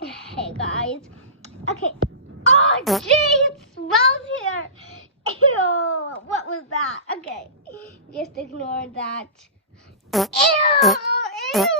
Hey guys. Okay. Oh gee, it smells here. Ew, what was that? Okay. Just ignore that. Ew, ew.